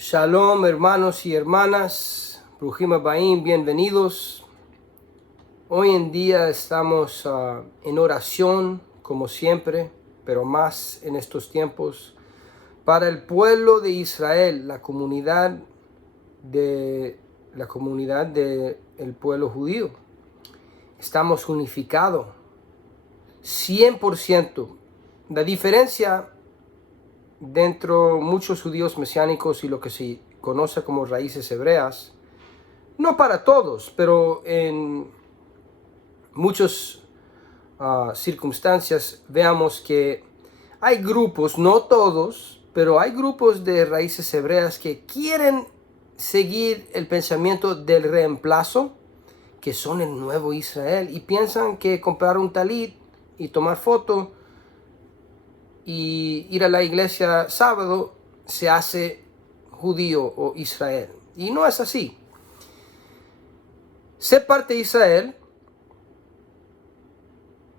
Shalom, hermanos y hermanas, Bruhim Habayim, bienvenidos. Hoy en día estamos en oración, como siempre, pero más en estos tiempos, para el pueblo de Israel, la comunidad del pueblo judío. Estamos unificados, 100%. La diferencia dentro de muchos judíos mesiánicos y lo que se conoce como raíces hebreas, no para todos, pero en muchas circunstancias veamos que hay grupos, no todos, pero hay grupos de raíces hebreas que quieren seguir el pensamiento del reemplazo, que son el nuevo Israel, y piensan que comprar un talit y tomar foto y ir a la iglesia sábado se hace judío o Israel. Y no es así. Ser parte de Israel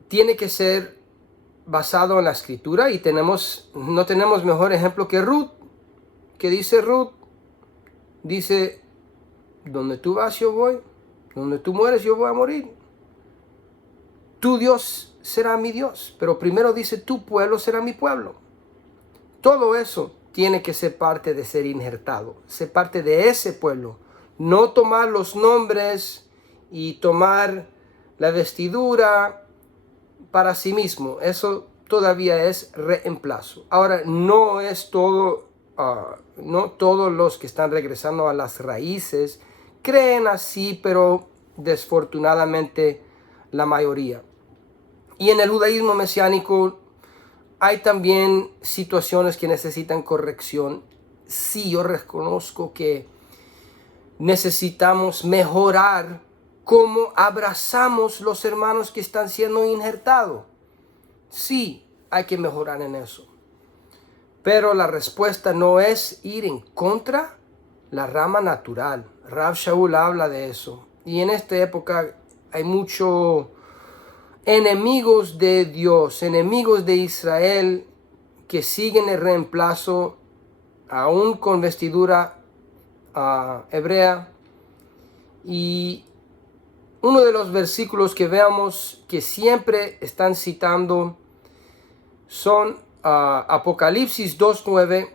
tiene que ser basado en la escritura, y no tenemos mejor ejemplo que Ruth, que dice donde tú vas yo voy, donde tú mueres yo voy a morir. Tu Dios será mi Dios, pero primero dice tu pueblo será mi pueblo. Todo eso tiene que ser parte de ser injertado, ser parte de ese pueblo. No tomar los nombres y tomar la vestidura para sí mismo. Eso todavía es reemplazo. Ahora, no todos los que están regresando a las raíces creen así, pero desfortunadamente la mayoría. Y en el judaísmo mesiánico hay también situaciones que necesitan corrección. Sí, yo reconozco que necesitamos mejorar cómo abrazamos los hermanos que están siendo injertados. Sí, hay que mejorar en eso. Pero la respuesta no es ir en contra la rama natural. Rav Shaul habla de eso. Y en esta época hay muchos enemigos de Dios, enemigos de Israel, que siguen el reemplazo aún con vestidura hebrea. Y uno de los versículos que veamos que siempre están citando son Apocalipsis 2:9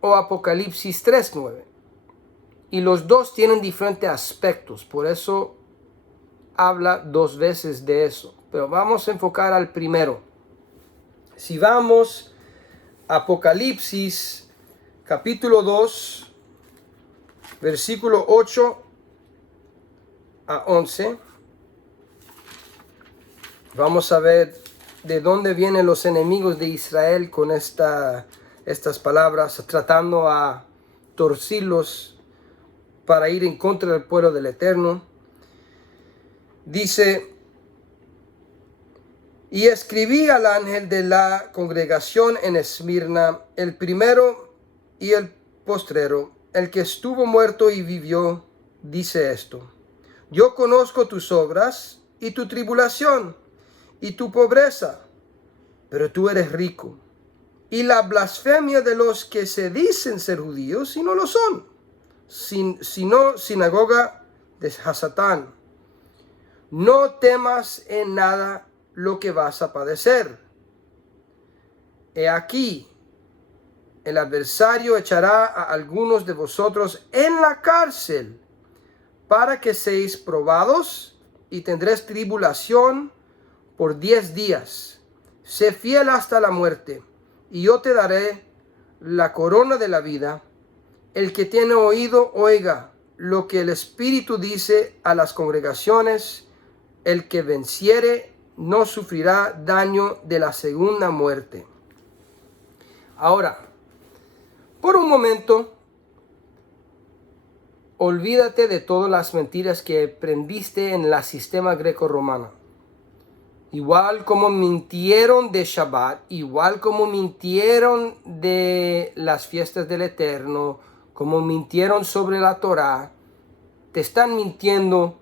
o Apocalipsis 3:9. Y los dos tienen diferentes aspectos, por eso habla dos veces de eso. Pero vamos a enfocar al primero. Si vamos a Apocalipsis capítulo 2, versículo 8 a 11, vamos a ver de dónde vienen los enemigos de Israel con estas palabras, tratando a torcerlos para ir en contra del pueblo del Eterno. Dice: y escribí al ángel de la congregación en Esmirna, el primero y el postrero, el que estuvo muerto y vivió, dice esto: yo conozco tus obras y tu tribulación y tu pobreza, pero tú eres rico, y la blasfemia de los que se dicen ser judíos y no lo son, sino sinagoga de Hasatán. No temas en nada lo que vas a padecer. He aquí, el adversario echará a algunos de vosotros en la cárcel para que seáis probados, y tendréis tribulación por 10 días. Sé fiel hasta la muerte, y yo te daré la corona de la vida. El que tiene oído, oiga lo que el Espíritu dice a las congregaciones. El que venciere no sufrirá daño de la segunda muerte. Ahora, por un momento, olvídate de todas las mentiras que aprendiste en el sistema greco-romano. Igual como mintieron de Shabbat, igual como mintieron de las fiestas del Eterno, como mintieron sobre la Torá, te están mintiendo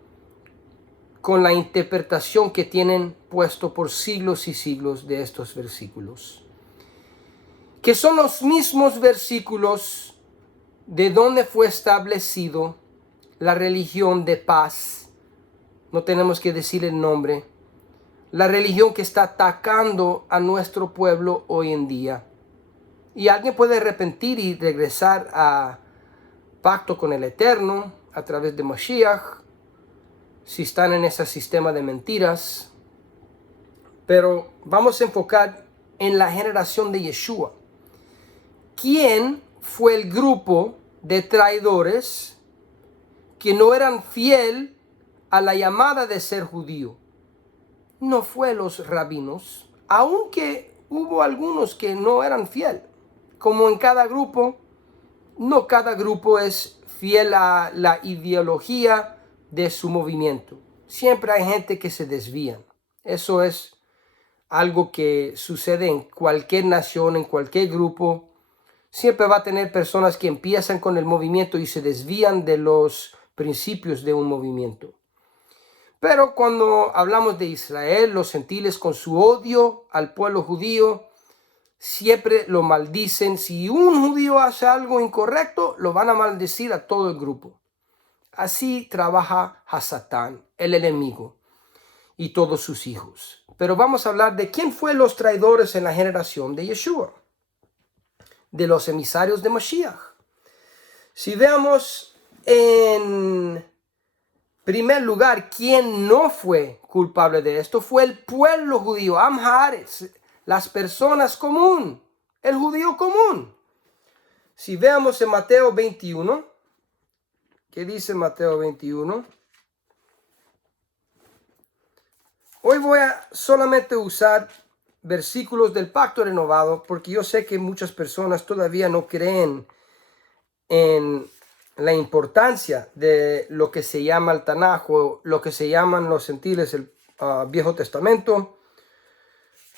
con la interpretación que tienen puesto por siglos y siglos de estos versículos, que son los mismos versículos de dónde fue establecido la religión de paz. No tenemos que decir el nombre. La religión que está atacando a nuestro pueblo hoy en día. Y alguien puede arrepentir y regresar a pacto con el Eterno a través de Mashiach, si están en ese sistema de mentiras. Pero vamos a enfocar en la generación de Yeshua. ¿Quién fue el grupo de traidores que no eran fiel a la llamada de ser judío? No fue los rabinos, aunque hubo algunos que no eran fiel. Como en cada grupo, no cada grupo es fiel a la ideología de su movimiento. Siempre hay gente que se desvía. Eso es algo que sucede en cualquier nación, en cualquier grupo. Siempre va a tener personas que empiezan con el movimiento y se desvían de los principios de un movimiento. Pero cuando hablamos de Israel, los gentiles con su odio al pueblo judío, siempre lo maldicen. Si un judío hace algo incorrecto, lo van a maldecir a todo el grupo. Así trabaja Hasatán, el enemigo, y todos sus hijos. Pero vamos a hablar de quién fue los traidores en la generación de Yeshua, de los emisarios de Mashiach. Si veamos en primer lugar, quién no fue culpable de esto, fue el pueblo judío, Am Haaretz, las personas común, el judío común. Si veamos en Mateo 21, ¿qué dice Mateo 21? Hoy voy a solamente usar versículos del Pacto Renovado, porque yo sé que muchas personas todavía no creen en la importancia de lo que se llama el Tanaj, o lo que se llaman los gentiles el Viejo Testamento.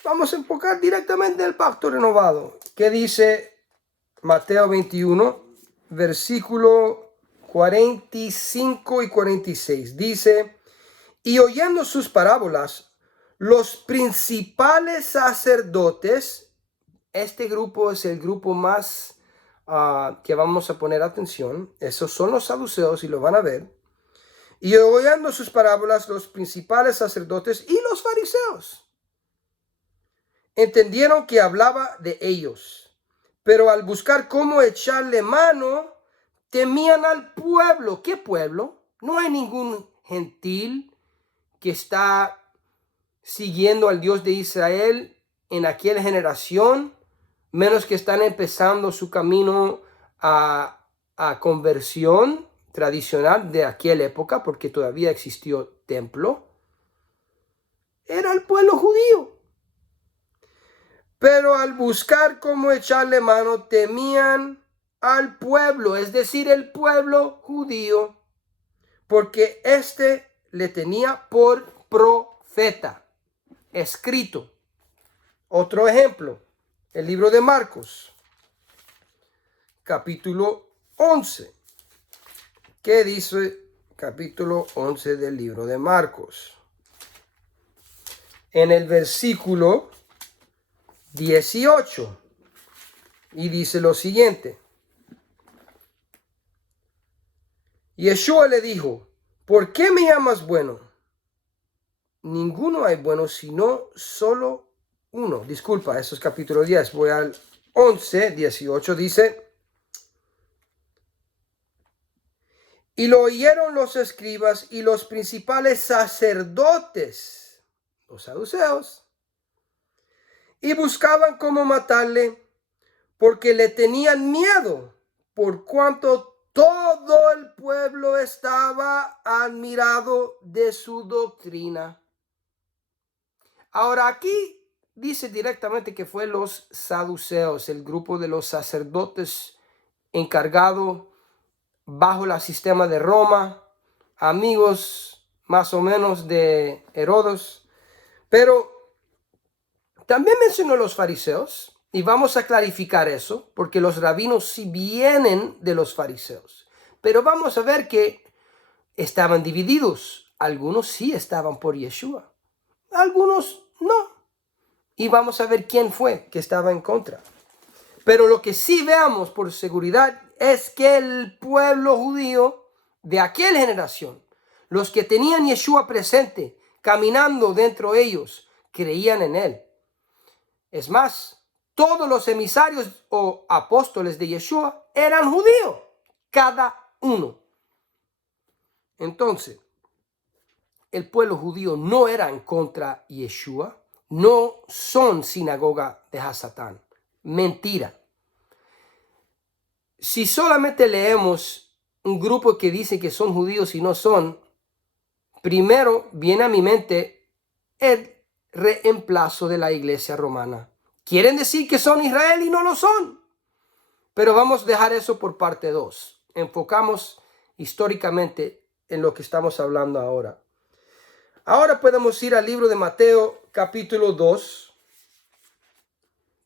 Vamos a enfocar directamente en el Pacto Renovado. ¿Qué dice Mateo 21, versículo 45 y 46? Dice: y oyendo sus parábolas, los principales sacerdotes, este grupo es el grupo más que vamos a poner atención, esos son los saduceos y lo van a ver. Y oyendo sus parábolas, los principales sacerdotes y los fariseos entendieron que hablaba de ellos, pero al buscar cómo echarle mano, temían al pueblo. ¿Qué pueblo? No hay ningún gentil que está siguiendo al Dios de Israel en aquella generación, menos que están empezando su camino a conversión tradicional de aquella época, porque todavía existió templo. Era el pueblo judío. Pero al buscar cómo echarle mano, temían al pueblo, es decir, el pueblo judío, porque éste le tenía por profeta, escrito. Otro ejemplo, el libro de Marcos, capítulo 11. ¿Qué dice capítulo 11 del libro de Marcos? En el versículo 18. Y dice lo siguiente: Yeshua le dijo: ¿por qué me llamas bueno? Ninguno hay bueno sino solo uno. Disculpa, eso es capítulo 10. Voy al 11, 18. Dice: y lo oyeron los escribas y los principales sacerdotes, los saduceos, y buscaban cómo matarle, porque le tenían miedo, por cuanto todo el pueblo estaba admirado de su doctrina. Ahora aquí dice directamente que fue los saduceos, el grupo de los sacerdotes encargado bajo el sistema de Roma, amigos más o menos de Herodes. Pero también mencionó los fariseos, y vamos a clarificar eso, porque los rabinos sí vienen de los fariseos. Pero vamos a ver que estaban divididos. Algunos sí estaban por Yeshua, algunos no. Y vamos a ver quién fue que estaba en contra. Pero lo que sí veamos por seguridad es que el pueblo judío de aquella generación, los que tenían Yeshua presente, caminando dentro de ellos, creían en él. Es más, todos los emisarios o apóstoles de Yeshua eran judíos, cada uno. Entonces, el pueblo judío no era en contra de Yeshua, no son sinagoga de Hasatán. Mentira. Si solamente leemos un grupo que dice que son judíos y no son, primero viene a mi mente el reemplazo de la iglesia romana. Quieren decir que son Israel y no lo son. Pero vamos a dejar eso por parte 2. Enfocamos históricamente en lo que estamos hablando ahora. Ahora podemos ir al libro de Mateo, capítulo 2.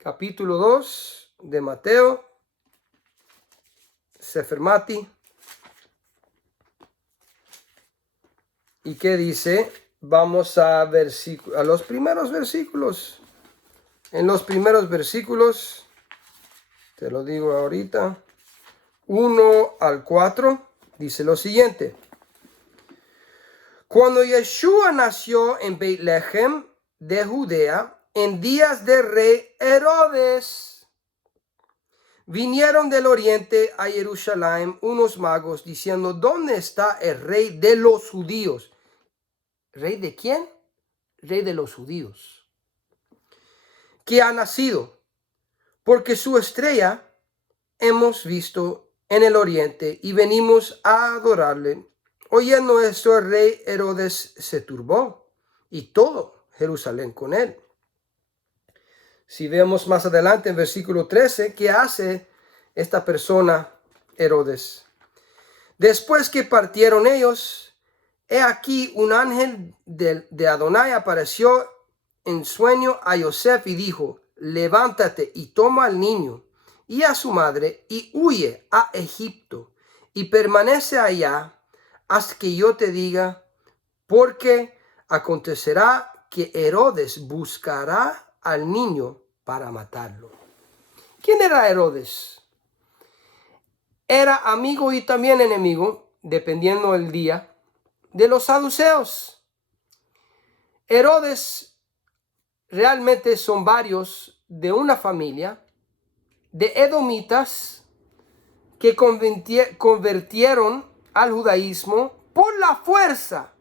Capítulo 2 de Mateo. Sefer Mati. ¿Y qué dice? Vamos a los primeros versículos. En los primeros versículos, te lo digo ahorita, 1 al 4, dice lo siguiente. Cuando Yeshua nació en Betlehem de Judea, en días del rey Herodes, vinieron del oriente a Jerusalén unos magos diciendo, ¿dónde está el rey de los judíos? ¿Rey de quién? Rey de los judíos. Que ha nacido, porque su estrella hemos visto en el oriente y venimos a adorarle. Oyendo esto, el rey Herodes se turbó y todo Jerusalén con él. Si vemos más adelante en versículo 13, ¿qué hace esta persona Herodes? Después que partieron ellos, he aquí un ángel de Adonai apareció en sueño a Yosef y dijo, levántate y toma al niño y a su madre y huye a Egipto y permanece allá hasta que yo te diga, porque acontecerá que Herodes buscará al niño para matarlo. ¿Quién era Herodes? Era amigo y también enemigo, dependiendo del día, de los saduceos. Herodes realmente son varios de una familia de edomitas que convirtieron al judaísmo por la fuerza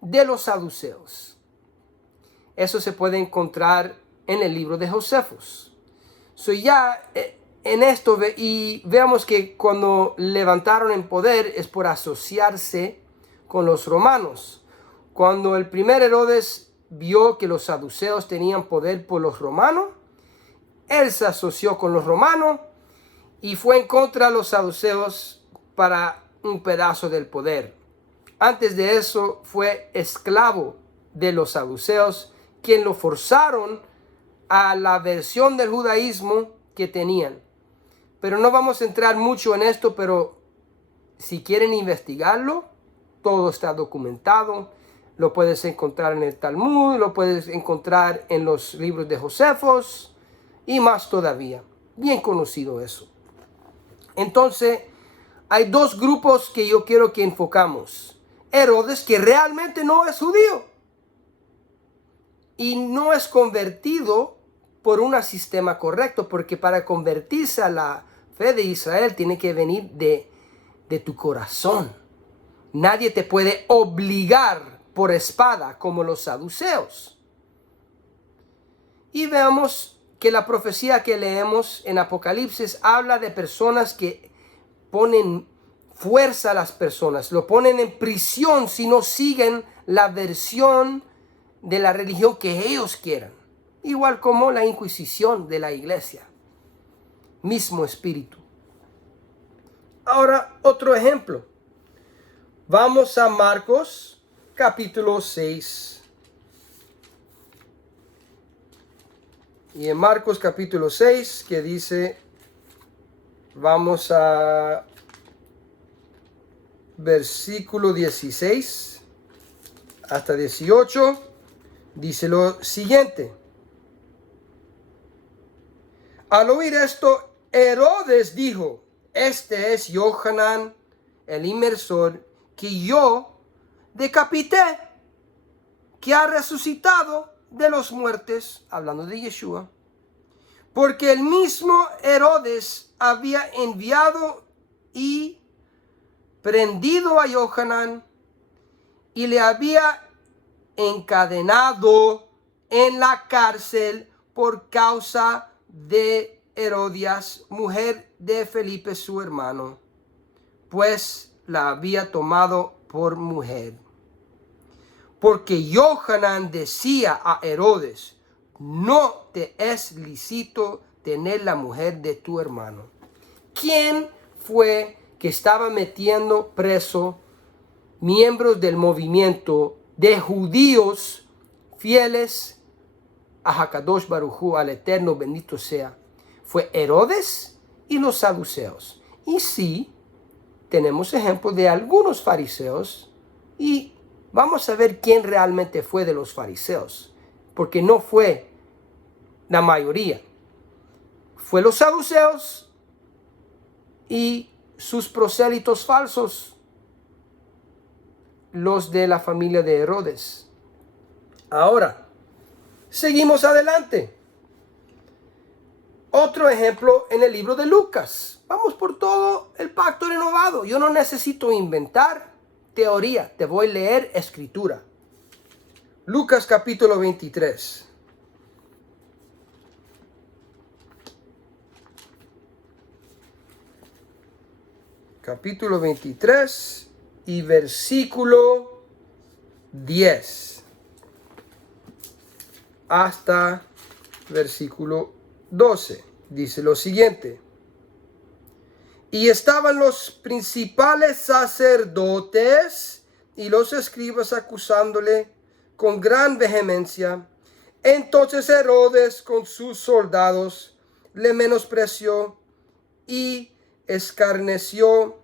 de los saduceos. Eso se puede encontrar en el libro de Josefos. Ya en esto y veamos que cuando levantaron el poder es por asociarse con los romanos. Cuando el primer Herodes vio que los saduceos tenían poder por los romanos, él se asoció con los romanos y fue en contra de los saduceos para un pedazo del poder. Antes de eso fue esclavo de los saduceos, quien lo forzaron a la versión del judaísmo que tenían. Pero no vamos a entrar mucho en esto, pero si quieren investigarlo, todo está documentado. Lo puedes encontrar en el Talmud, lo puedes encontrar en los libros de Josefos y más todavía. Bien conocido eso. Entonces, hay dos grupos que yo quiero que enfocamos. Herodes, que realmente no es judío y no es convertido por un sistema correcto, porque para convertirse a la fe de Israel tiene que venir de tu corazón. Nadie te puede obligar por espada como los saduceos. Y veamos que la profecía que leemos en Apocalipsis habla de personas que ponen fuerza a las personas, lo ponen en prisión si no siguen la versión de la religión que ellos quieran. Igual como la Inquisición de la iglesia. Mismo espíritu. Ahora, otro ejemplo. Vamos a Marcos, capítulo 6. Y en Marcos, capítulo 6, que dice, vamos a versículo 16 hasta 18, dice lo siguiente. Al oír esto, Herodes dijo: este es Johanan el inmersor, que yo decapité, que ha resucitado de los muertos, hablando de Yeshua, porque el mismo Herodes había enviado y prendido a Johanan y le había encadenado en la cárcel por causa de Herodias, mujer de Felipe su hermano, pues la había tomado por mujer. Porque Johanan decía a Herodes: no te es lícito tener la mujer de tu hermano. ¿Quién fue que estaba metiendo preso miembros del movimiento de judíos fieles a Hakadosh Baruj Hu, al Eterno bendito sea? Fue Herodes y los saduceos. Y sí, tenemos ejemplos de algunos fariseos, y vamos a ver quién realmente fue de los fariseos, porque no fue la mayoría. Fue los saduceos y sus prosélitos falsos, los de la familia de Herodes. Ahora, seguimos adelante. Otro ejemplo en el libro de Lucas. Vamos por todo el pacto renovado. Yo no necesito inventar teoría, te voy a leer escritura. Lucas capítulo 23. Capítulo 23 y versículo 10 hasta versículo 12. Dice lo siguiente: y estaban los principales sacerdotes y los escribas acusándole con gran vehemencia. Entonces Herodes con sus soldados le menospreció y escarneció,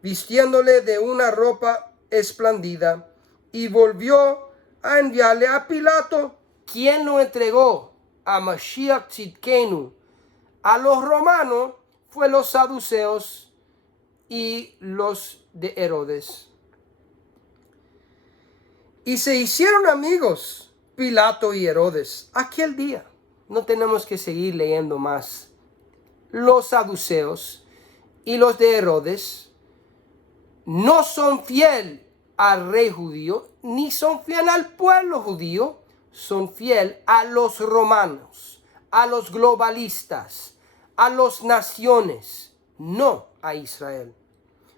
vistiéndole de una ropa espléndida, y volvió a enviarle a Pilato, quien lo entregó a Mashiach Tzidkenu a los romanos. Fue los saduceos y los de Herodes. Y se hicieron amigos Pilato y Herodes aquel día. No tenemos que seguir leyendo más. Los saduceos y los de Herodes no son fieles al rey judío, ni son fieles al pueblo judío, son fieles a los romanos, a los globalistas, a las naciones, no a Israel.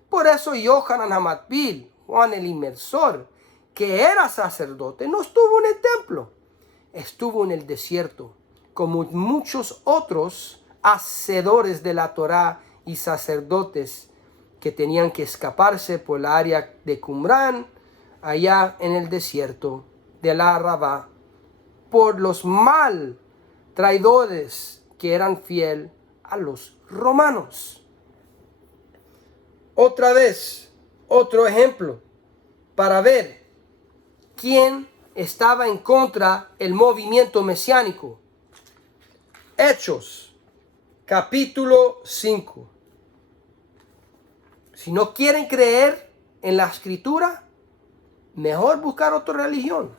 Por eso Johanan Hamatbil, Juan el inmersor, que era sacerdote, no estuvo en el templo, estuvo en el desierto, como muchos otros hacedores de la Torá y sacerdotes que tenían que escaparse por la área de Qumran, allá en el desierto de la Arabá, por los mal traidores que eran fieles a los romanos. Otra vez, otro ejemplo para ver quién estaba en contra del movimiento mesiánico. Hechos, capítulo 5. Si no quieren creer en la escritura, mejor buscar otra religión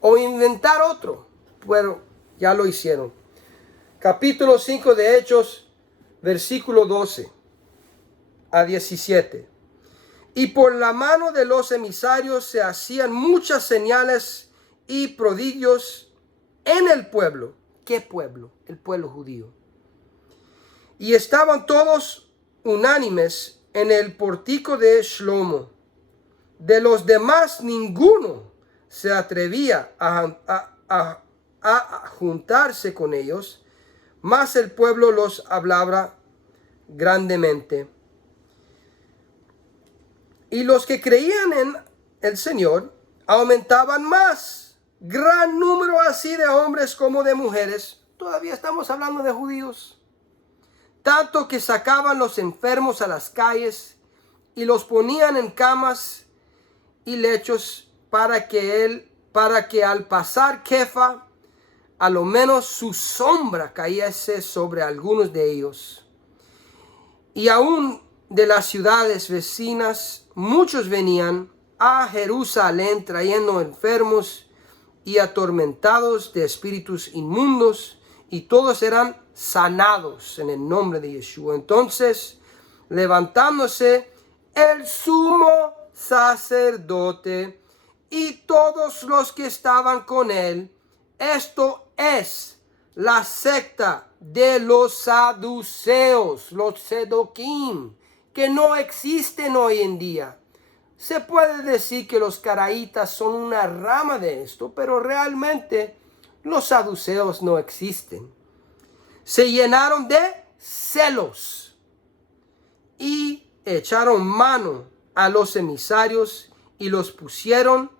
o inventar otro. Bueno, ya lo hicieron. Capítulo 5 de Hechos, versículo 12 a 17. Y por la mano de los emisarios se hacían muchas señales y prodigios en el pueblo. ¿Qué pueblo? El pueblo judío. Y estaban todos unánimes en el pórtico de Shlomo. De los demás ninguno se atrevía a juntarse con ellos, mas el pueblo los hablaba grandemente. Y los que creían en el Señor aumentaban más, gran número así de hombres como de mujeres. Todavía estamos hablando de judíos. Tanto que sacaban los enfermos a las calles y los ponían en camas y lechos para que al pasar Kefa a lo menos su sombra caíase sobre algunos de ellos. Y aún de las ciudades vecinas, muchos venían a Jerusalén trayendo enfermos y atormentados de espíritus inmundos, y todos eran sanados en el nombre de Yeshua. Entonces, levantándose el sumo sacerdote y todos los que estaban con él, esto es la secta de los saduceos, los sedoquim, que no existen hoy en día. Se puede decir que los caraítas son una rama de esto, pero realmente los saduceos no existen. Se llenaron de celos y echaron mano a los emisarios y los pusieron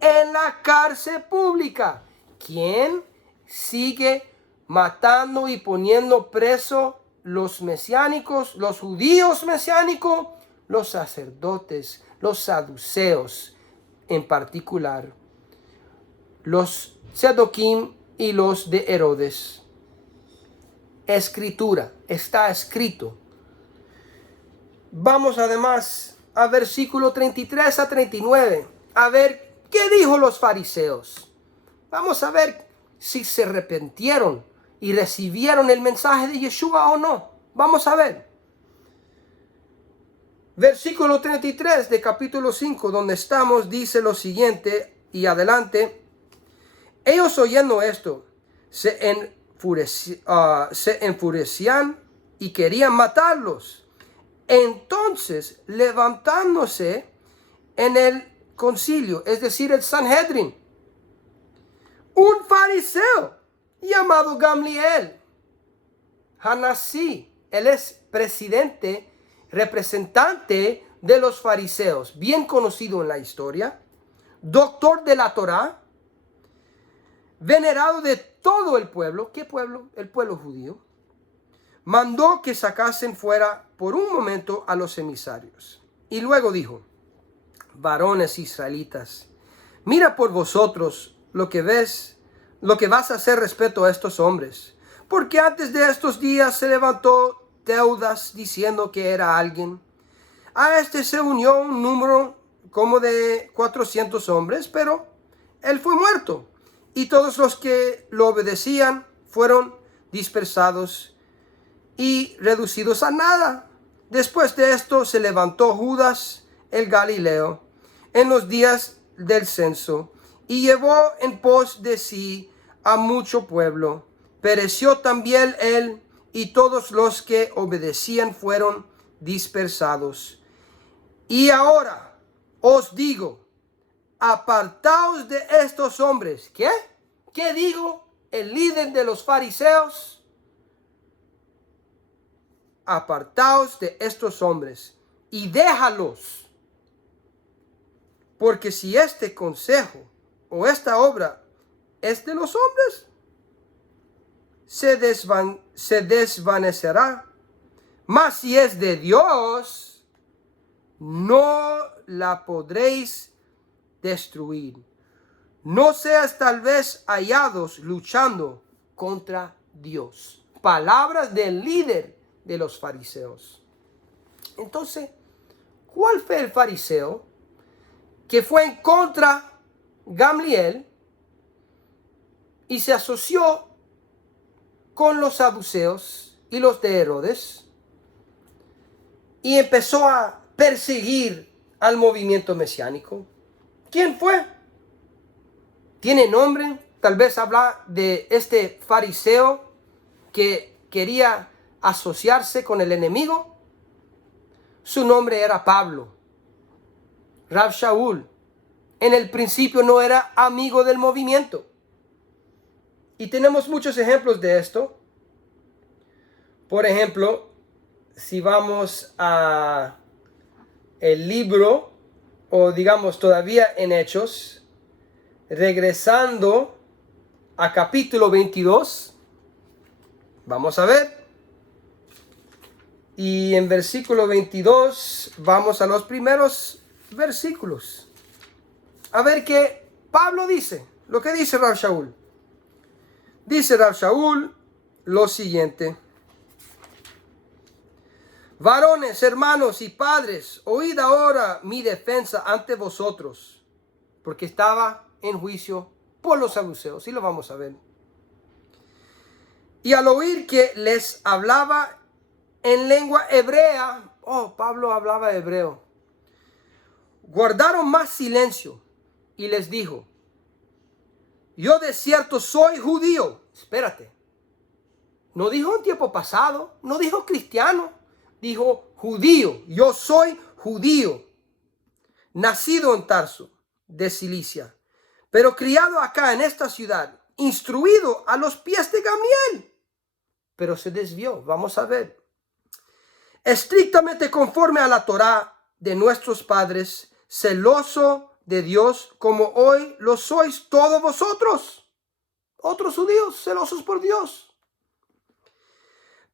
en la cárcel pública. ¿Quién sigue matando y poniendo preso los mesiánicos, los judíos mesiánicos, los sacerdotes, los saduceos en particular, los sedoquim y los de Herodes? Escritura, está escrito. Vamos además a versículo 33 a 39, a ver qué dijo los fariseos. Vamos a ver si se arrepintieron y recibieron el mensaje de Yeshua o no. Vamos a ver. Versículo 33 de capítulo 5, donde estamos, dice lo siguiente y adelante. Ellos oyendo esto, se enfurecían y querían matarlos. Entonces, levantándose en el concilio, es decir, el Sanhedrin, un fariseo llamado Gamliel, Hanasí, él es presidente, representante de los fariseos, bien conocido en la historia, doctor de la Torá, venerado de todo el pueblo. ¿Qué pueblo? El pueblo judío. Mandó que sacasen fuera por un momento a los emisarios. Y luego dijo: varones israelitas, mira por vosotros lo que vas a hacer respecto a estos hombres. Porque antes de estos días se levantó Teudas diciendo que era alguien. A este se unió un número como de 400 hombres, pero él fue muerto. Y todos los que lo obedecían fueron dispersados y reducidos a nada. Después de esto se levantó Judas el Galileo en los días del censo y llevó en pos de sí a mucho pueblo. Pereció también él, y todos los que obedecían fueron dispersados. Y ahora os digo, apartaos de estos hombres. ¿Qué? ¿Qué digo? El líder de los fariseos. Apartaos de estos hombres y déjalos. Porque si este consejo o esta obra es de los hombres, se desvanecerá. Mas si es de Dios, no la podréis destruir. No seas tal vez hallados luchando contra Dios. Palabras del líder de los fariseos. Entonces, ¿cuál fue el fariseo que fue en contra Gamliel y se asoció con los saduceos y los de Herodes y empezó a perseguir al movimiento mesiánico? ¿Quién fue? ¿Tiene nombre? Tal vez habla de este fariseo que quería asociarse con el enemigo. Su nombre era Pablo. Rab Shaul en el principio no era amigo del movimiento. Y tenemos muchos ejemplos de esto. Por ejemplo, si vamos a el libro, o digamos todavía en Hechos, regresando a capítulo 22, vamos a ver. Y en versículo 22 vamos a los primeros versículos. A ver qué Pablo dice, lo que dice Rab Shaul. Dice Rab Shaul lo siguiente: varones, hermanos y padres, oíd ahora mi defensa ante vosotros, porque estaba en juicio por los saduceos, y lo vamos a ver. Y al oír que les hablaba en lengua hebrea, Pablo hablaba hebreo, guardaron más silencio, y les dijo: yo de cierto soy judío. Espérate. No dijo en tiempo pasado, no dijo cristiano, dijo judío. Yo soy judío, nacido en Tarso, de Cilicia, pero criado acá en esta ciudad, instruido a los pies de Gamaliel. Pero se desvió, vamos a ver. Estrictamente conforme a la Torá de nuestros padres, celoso de Dios como hoy lo sois todos vosotros. Otros judíos celosos por Dios.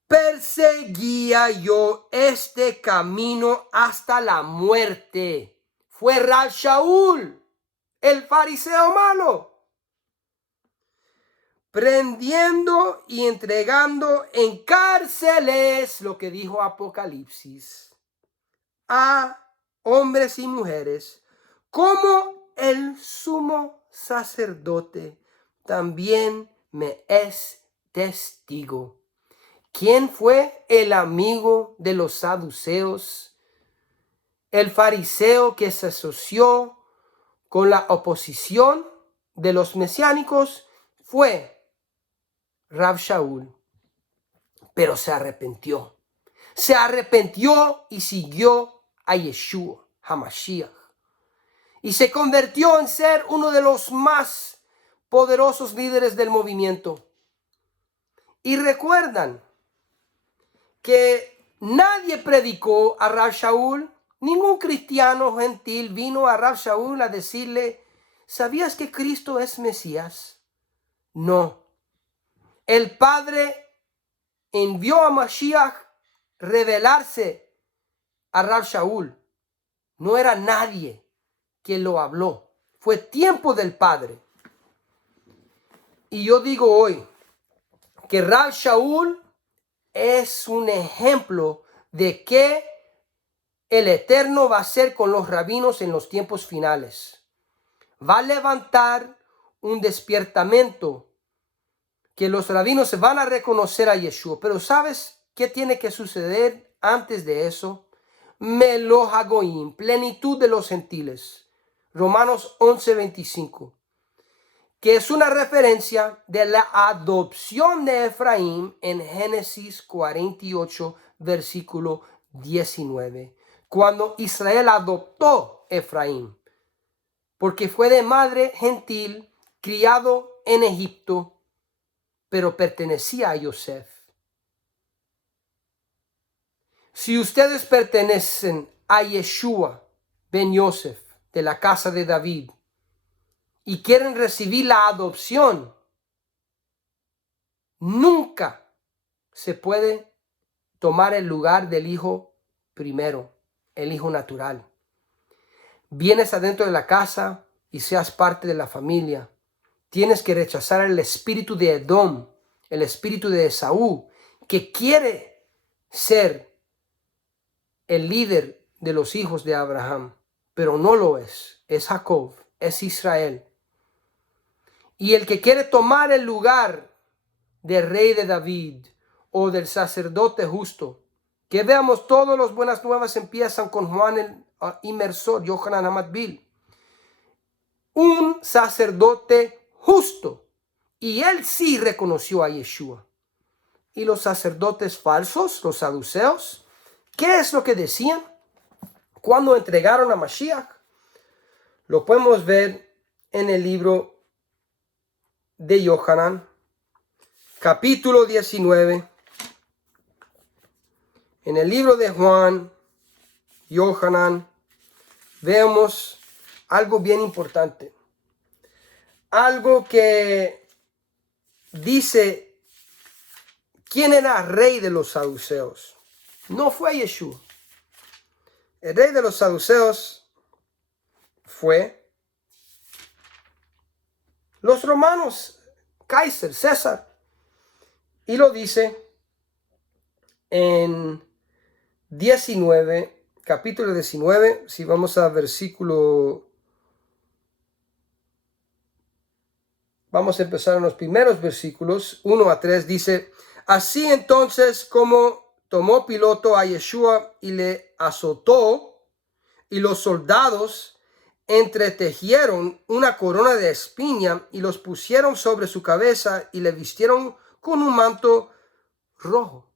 Perseguía yo este camino hasta la muerte. Fue Rab Shaul, el fariseo malo, prendiendo y entregando en cárceles, lo que dijo Apocalipsis, a hombres y mujeres, como el sumo sacerdote también me es testigo. ¿Quién fue el amigo de los saduceos? El fariseo que se asoció con la oposición de los mesiánicos fue Rab Shaul, pero se arrepintió. Se arrepintió y siguió a Yeshua, HaMashiach, y se convirtió en ser uno de los más poderosos líderes del movimiento. Y recuerdan que nadie predicó a Rab Shaul, ningún cristiano gentil vino a Rab Shaul a decirle: ¿sabías que Cristo es Mesías? No. El Padre envió a Mashiach revelarse a Rab Shaul. No era nadie que lo habló. Fue tiempo del Padre. Y yo digo hoy que Rab Shaul es un ejemplo de qué el Eterno va a hacer con los rabinos en los tiempos finales. Va a levantar un despertamiento que los rabinos se van a reconocer a Yeshua. Pero ¿sabes qué tiene que suceder antes de eso? Meloh Hagoyim, plenitud de los gentiles. Romanos 11:25. Que es una referencia de la adopción de Efraín en Génesis 48, versículo 19. Cuando Israel adoptó Efraín, porque fue de madre gentil, criado en Egipto, pero pertenecía a Yosef. Si ustedes pertenecen a Yeshua ben Yosef, de la casa de David, y quieren recibir la adopción, nunca se puede tomar el lugar del hijo primero, el hijo natural. Vienes adentro de la casa y seas parte de la familia. Tienes que rechazar el espíritu de Edom, el espíritu de Esaú, que quiere ser el líder de los hijos de Abraham, pero no lo es. Es Jacob, es Israel. Y el que quiere tomar el lugar del rey de David o del sacerdote justo, que veamos todas las buenas nuevas empiezan con Juan el inmersor, Yohanan Hamatbil, un sacerdote justo, y él sí reconoció a Yeshua. Y los sacerdotes falsos, los saduceos, ¿qué es lo que decían cuando entregaron a Mashiach? Lo podemos ver en el libro de Yohanan, capítulo 19. En el libro de Juan, Yohanan, vemos algo bien importante. Algo que dice quién era rey de los saduceos. No fue Yeshua. El rey de los saduceos fue los romanos Kaiser, César. Y lo dice en 19, capítulo 19, si vamos a versículo, vamos a empezar en los primeros versículos, 1 a 3, dice, así entonces como tomó Pilato a Yeshua y le azotó, y los soldados entretejieron una corona de espiña y los pusieron sobre su cabeza y le vistieron con un manto rojo.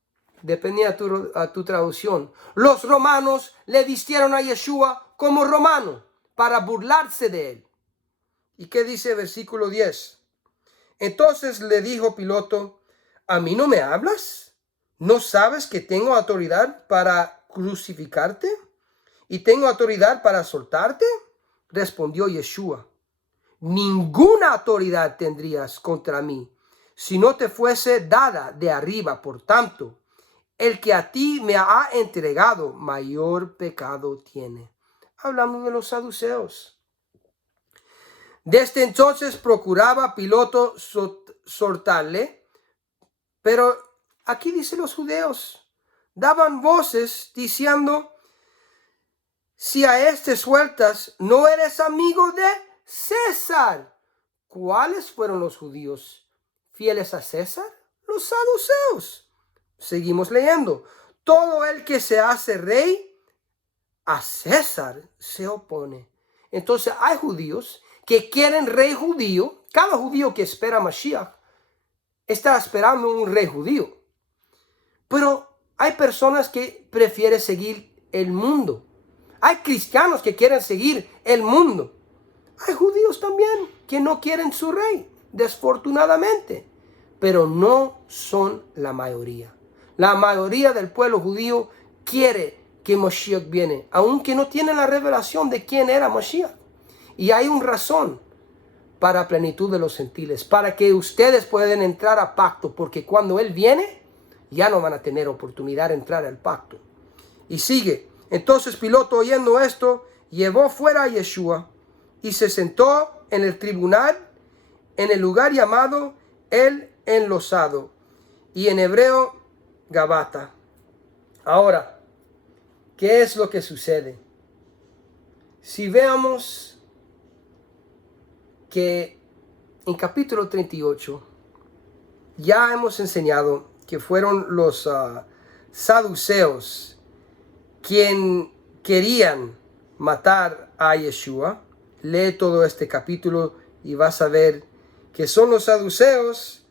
Dependía a tu traducción. Los romanos le vistieron a Yeshua como romano para burlarse de él. ¿Y qué dice versículo 10? Entonces le dijo Pilato, ¿a mí no me hablas? ¿No sabes que tengo autoridad para crucificarte? ¿Y tengo autoridad para soltarte? Respondió Yeshua, ninguna autoridad tendrías contra mí si no te fuese dada de arriba. Por tanto, el que a ti me ha entregado mayor pecado tiene. Hablando de los saduceos. Desde entonces procuraba Pilato soltarle, pero aquí dice los judíos, daban voces diciendo, si a este sueltas, no eres amigo de César. ¿Cuáles fueron los judíos fieles a César? Los saduceos. Seguimos leyendo. Todo el que se hace rey, a César se opone. Entonces hay judíos que quieren rey judío. Cada judío que espera Mashiach está esperando un rey judío. Pero hay personas que prefieren seguir el mundo. Hay cristianos que quieren seguir el mundo. Hay judíos también que no quieren su rey, desfortunadamente. Pero no son la mayoría. La mayoría del pueblo judío quiere que Mashiach viene, aunque no tienen la revelación de quién era Mashiach. Y hay una razón para plenitud de los gentiles, para que ustedes puedan entrar a pacto, porque cuando Él viene, ya no van a tener oportunidad de entrar al pacto. Y sigue. Entonces Pilato, oyendo esto, llevó fuera a Yeshua y se sentó en el tribunal en el lugar llamado el Enlosado, y en hebreo Gabata. Ahora, ¿qué es lo que sucede? Si veamos que en capítulo 38 ya hemos enseñado que fueron los saduceos quien querían matar a Yeshua. Lee todo este capítulo y vas a ver que son los saduceos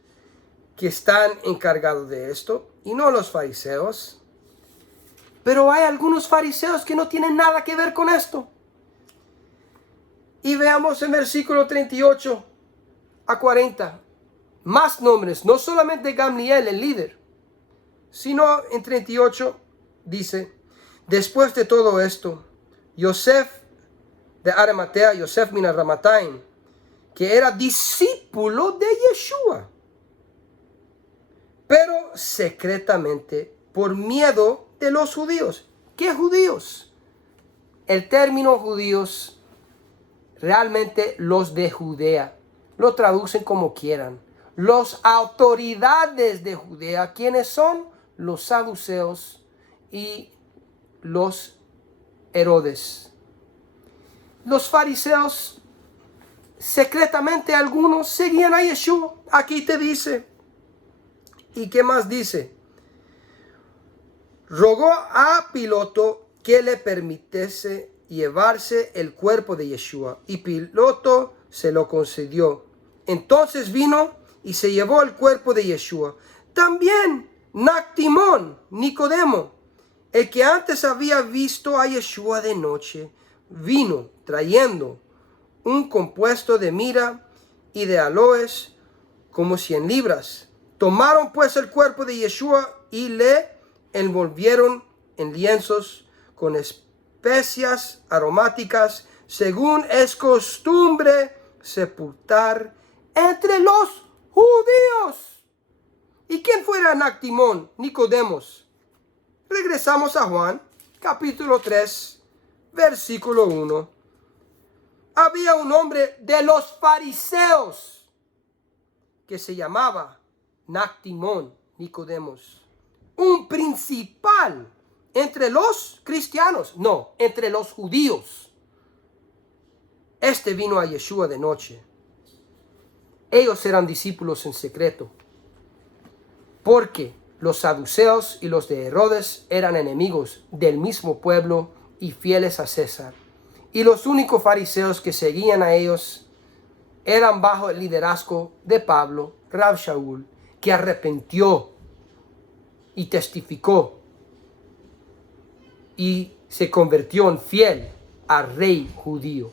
que están encargados de esto y no los fariseos. Pero hay algunos fariseos que no tienen nada que ver con esto. Y veamos en versículo 38 a 40 más nombres, no solamente Gamliel, el líder, sino en 38 dice, después de todo esto, Yosef de Arimatea, Yosef min Ramataim, que era discípulo de Yeshua, pero secretamente por miedo de los judíos. ¿Qué judíos? El término judíos, realmente los de Judea, lo traducen como quieran. Los autoridades de Judea, ¿quiénes son? Los saduceos y los Herodes. Los fariseos, secretamente algunos seguían a Yeshua. Aquí te dice. ¿Y qué más dice? Rogó a Pilato que le permitiese llevarse el cuerpo de Yeshua, y Pilato se lo concedió. Entonces vino y se llevó el cuerpo de Yeshua. También Nactimón, Nicodemo, el que antes había visto a Yeshua de noche, vino trayendo un compuesto de mirra y de aloes, como 100 libras. Tomaron pues el cuerpo de Yeshua y le envolvieron en lienzos con especias aromáticas, según es costumbre sepultar entre los judíos. ¿Y quién fuera Nactimón? Nicodemos. Regresamos a Juan, capítulo 3, versículo 1. Había un hombre de los fariseos que se llamaba Nactimón, Nicodemos, un principal entre los cristianos, no, entre los judíos. Este vino a Yeshua de noche. Ellos eran discípulos en secreto, porque los saduceos y los de Herodes eran enemigos del mismo pueblo y fieles a César. Y los únicos fariseos que seguían a ellos eran bajo el liderazgo de Pablo, Rab Shaul, que arrepintió y testificó y se convirtió en fiel al rey judío.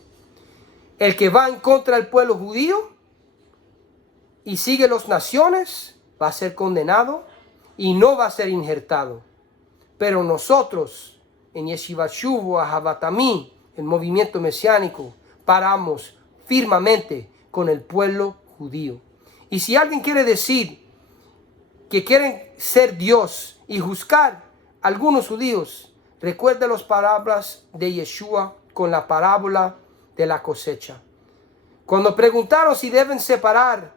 El que va en contra del pueblo judío y sigue las naciones va a ser condenado y no va a ser injertado. Pero nosotros en Yeshivat Shuvo, Ahavatami, el movimiento mesiánico, paramos firmemente con el pueblo judío. Y si alguien quiere decir que quieren ser Dios y juzgar a algunos judíos, recuerda las palabras de Yeshua con la parábola de la cosecha. Cuando preguntaron si deben separar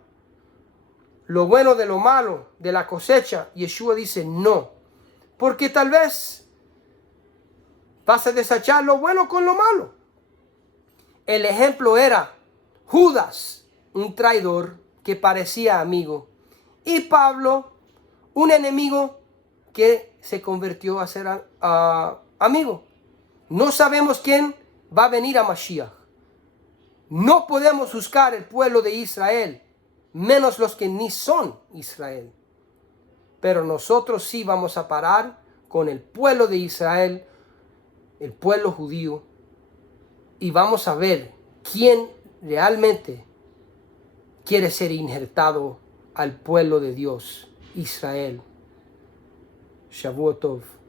lo bueno de lo malo de la cosecha, Yeshua dice no, porque tal vez vas a desechar lo bueno con lo malo. El ejemplo era Judas, un traidor que parecía amigo, y Pablo, un enemigo que se convirtió a ser amigo. No sabemos quién va a venir a Mashiach. No podemos juzgar el pueblo de Israel, menos los que ni son Israel. Pero nosotros sí vamos a parar con el pueblo de Israel, el pueblo judío, y vamos a ver quién realmente quiere ser injertado al pueblo de Dios, Israel. Shavuot Tov.